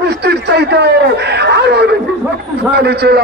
গোষ্ঠীর চাইতে আরো বেশি শক্তিশালী ছিল।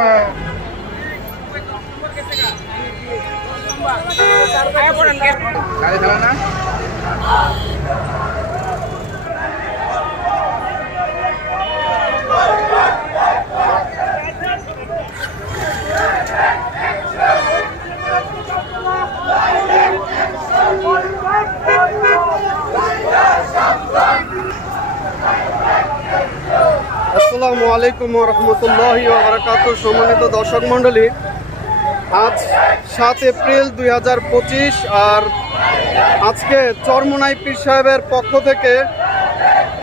আসসালামু আলাইকুম ওয়া রাহমাতুল্লাহি ওয়া বারাকাতুহু। সম্মানিত দর্শক মণ্ডলী, আজ 7 এপ্রিল 2025 আর আজকে চরমোনাই পীর সাহেবের পক্ষ থেকে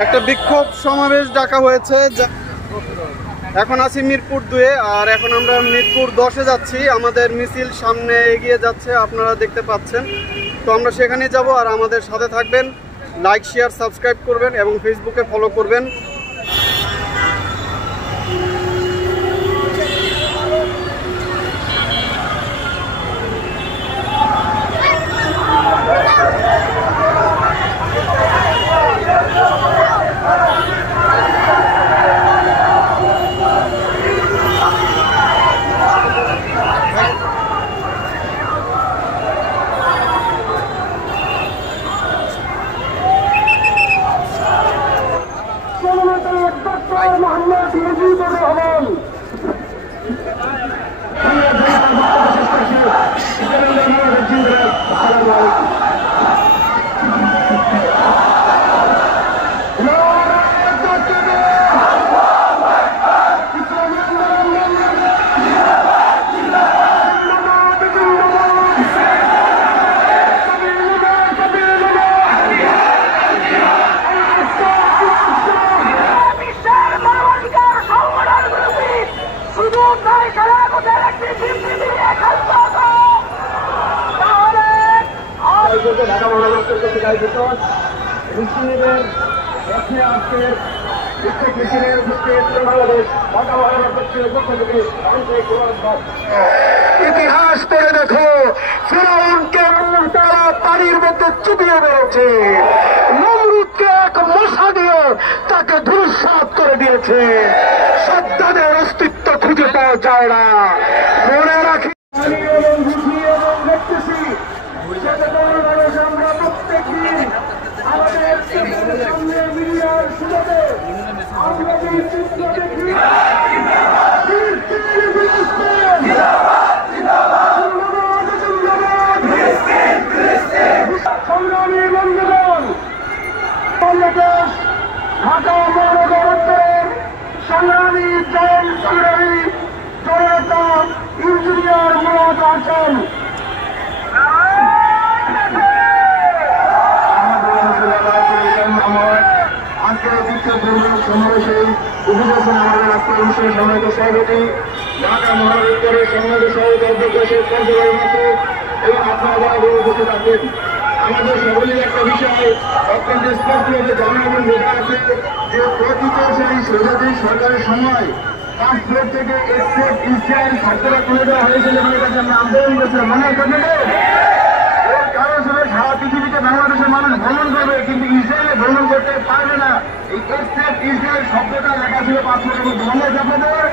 একটা বিক্ষোভ সমাবেশ ডাকা হয়েছে। এখন আছি মিরপুর 2 আর এখন আমরা মিরপুর 10-এ যাচ্ছি। আমাদের মিছিল সামনে এগিয়ে যাচ্ছে, আপনারা দেখতে পাচ্ছেন। তো আমরা সেখানে যাব আর আমাদের সাথে থাকবেন, লাইক শেয়ার সাবস্ক্রাইব করবেন এবং ফেসবুকে ফলো করবেন। মোহাম্মদ মুজিবুর রহমান ঢাকা মহানগর কর্তৃক আয়োজিত মুসলিমদের পক্ষে আজকে বিক্ষোভ মিছিলের বাংলাদেশ ঢাকা মহানগর কর্তৃপক্ষের পক্ষ থেকে ইতিহাস পড়ে দেখো, ফিরআউনকে আল্লাহ তাআলা পানির মধ্যে চুবিয়ে মেরেছে, নমরুদকে এক মশা দিয়ে তাকে ধূলিসাৎ করে দিয়েছে। সাদ্দাদের অস্তিত্ব খুঁজে পাওয়া যায় না। মনে রাখি দেখতেছি আমরা প্রত্যেক দিন আমাদের সামনে মিডিয়ার সুযোগে আমরা যে চিত্র দেখি সংগ্রামী বন্ধুগণ, বাংলাদেশ ঢাকা মহানগর উত্তরের সংগ্রামী জয়েন সংগ্রামী জনতা ইঞ্জিনিয়ার মুরাদ হাসান আজকের বিক্ষোভ সমাবেশে উপস্থিত আমাদের আজকের অনুষ্ঠানের সম্মানিত সভাপতি, ঢাকা মহানগর উত্তরের সম্মানিত সভাপতি অধ্যক্ষ শেখ ফজলুল মাসুদ এবং আপনারা যারা উপস্থিত আছেন, আমাদের সকলের একটা বিষয় অত্যন্ত স্পষ্টভাবে জানা এবং বোঝা আছে যে প্রকৃত সেই স্বৈরাচারী সরকারের সময় 5 ফ্লোর থেকে এসএফ ইসরায়েল ছাত্ররা তুলে দেওয়া হয়েছিল এবং এটাকে আমরা আন্দোলন করেছিলাম, মনে আছে আপনাদের? এর কারণ ছিল সারা পৃথিবীতে বাংলাদেশের মানুষ ভ্রমণ করবে কিন্তু ইসরায়েলে ভ্রমণ করতে পারবে না। এই এসএফ ইসরায়েল শব্দটা লেখা ছিল 5 ফ্লোরের মধ্যে, মনে আছে আপনাদের?